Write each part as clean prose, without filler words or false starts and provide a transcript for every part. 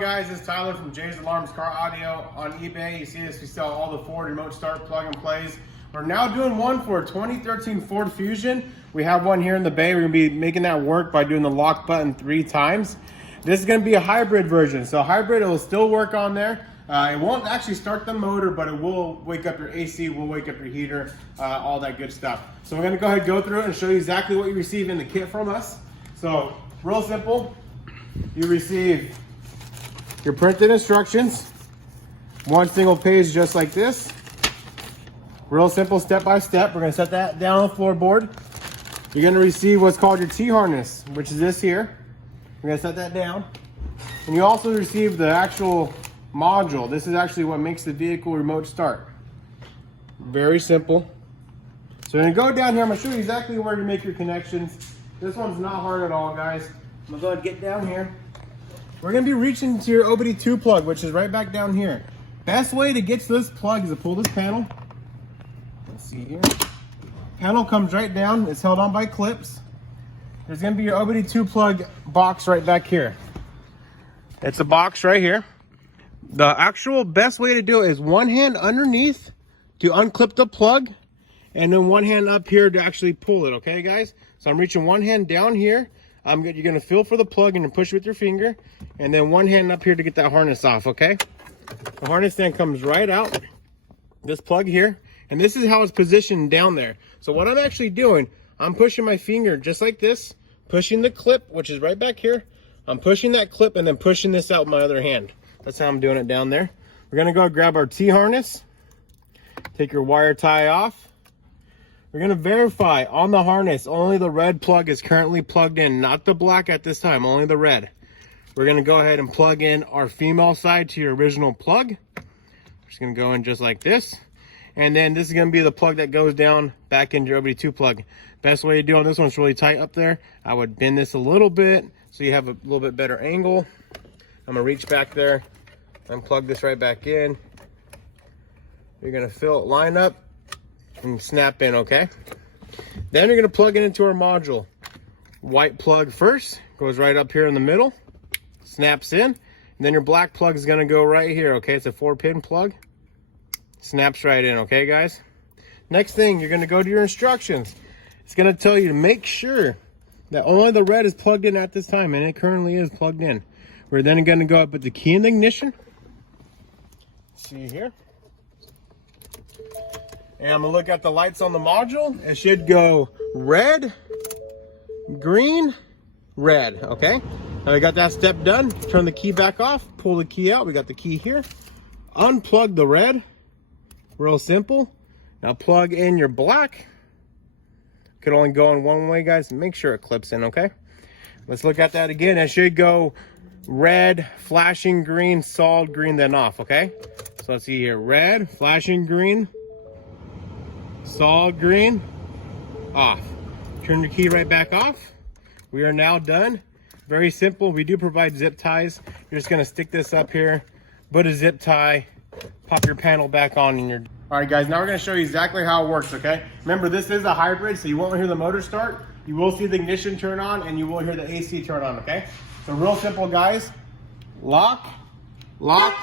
Guys, it's Tyler from Jay's Alarms Car Audio on eBay. You see this, we sell all the Ford remote start plug and plays. We're now doing one for a 2013 Ford Fusion. We have one here in the bay. We're gonna be making that work by doing the lock button 3 times. This is gonna be a hybrid version. So hybrid, it will still work on there. It won't actually start the motor, but it will wake up your AC, will wake up your heater, all that good stuff. So we're gonna go ahead and go through it and show you exactly what you receive in the kit from us. So real simple, you receive your printed instructions, one single page just like this. Real simple, step by step. We're gonna set that down on the floorboard. You're gonna receive what's called your T-harness, which is this here. We're gonna set that down. And you also receive the actual module. This is actually what makes the vehicle remote start. Very simple. So we're gonna go down here. I'm gonna show you exactly where to make your connections. This one's not hard at all, guys. I'm gonna go ahead and get down here. We're gonna be reaching to your OBD2 plug, which is right back down here. Best way to get to this plug is to pull this panel. Let's see here. Panel comes right down. It's held on by clips. There's gonna be your OBD2 plug box right back here. It's a box right here. The actual best way to do it is one hand underneath to unclip the plug, and then one hand up here to actually pull it, okay guys? So I'm reaching one hand down here. You're gonna feel for the plug and push with your finger, and then one hand up here to get that harness off, okay? The harness then comes right out, this plug here, and this is how it's positioned down there. So what I'm actually doing, I'm pushing my finger just like this, pushing the clip, which is right back here. I'm pushing that clip and then pushing this out with my other hand. That's how I'm doing it down there. We're gonna go grab our T-harness, take your wire tie off. We're gonna verify on the harness, only the red plug is currently plugged in, not the black at this time, only the red. We're gonna go ahead and plug in our female side to your original plug. We're just gonna go in just like this. And then this is gonna be the plug that goes down back into your OBD2 plug. Best way to do on this one's really tight up there. I would bend this a little bit so you have a little bit better angle. I'm gonna reach back there and plug this right back in. You're gonna fill it, line up, and snap in, okay? Then you're gonna plug it into our module. White plug first, goes right up here in the middle, snaps in, and then your black plug is gonna go right here, okay? It's a 4-pin plug, snaps right in, okay guys? Next thing, you're gonna go to your instructions. It's gonna tell you to make sure that only the red is plugged in at this time, and it currently is plugged in. We're then gonna go up with the key in the ignition. See here. And I'm gonna look at the lights on the module. It should go red, green, red, okay? Now we got that step done. Turn the key back off, pull the key out. We got the key here. Unplug the red, real simple. Now plug in your black. Could only go in one way, guys. Make sure it clips in, okay? Let's look at that again. It should go red, flashing green, solid green, then off, okay? So let's see here, red, flashing green, solid green, off. Turn your key right back off. We are now done. Very simple. We do provide zip ties. You're just gonna stick this up here, put a zip tie, pop your panel back on, and you're... All right guys, now we're gonna show you exactly how it works, okay? Remember, this is a hybrid, so you won't hear the motor start. You will see the ignition turn on, and you will hear the AC turn on, okay? So real simple, guys. Lock, lock,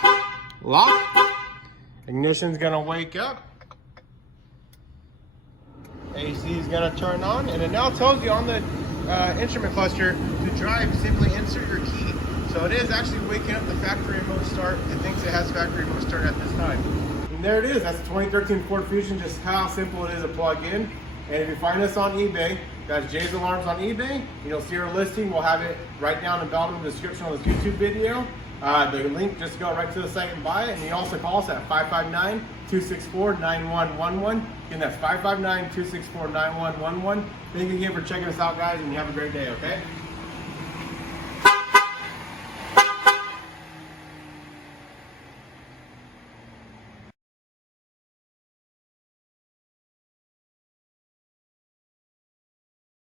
lock. Ignition's gonna wake up. AC is going to turn on, and it now tells you on the instrument cluster to drive, simply insert your key. So it is actually waking up the factory remote start. It thinks it has factory remote start at this time. And there it is. That's the 2013 Ford Fusion, just how simple it is to plug in. And if you find us on eBay, that's Jay's Alarms on eBay. You'll see our listing. We'll have it right down in the bottom of the description on this YouTube video. The link, just go right to the site and buy it. And you also call us at 559-264-9111. Again, that's 559-264-9111. Thank you again for checking us out, guys, and you have a great day, okay?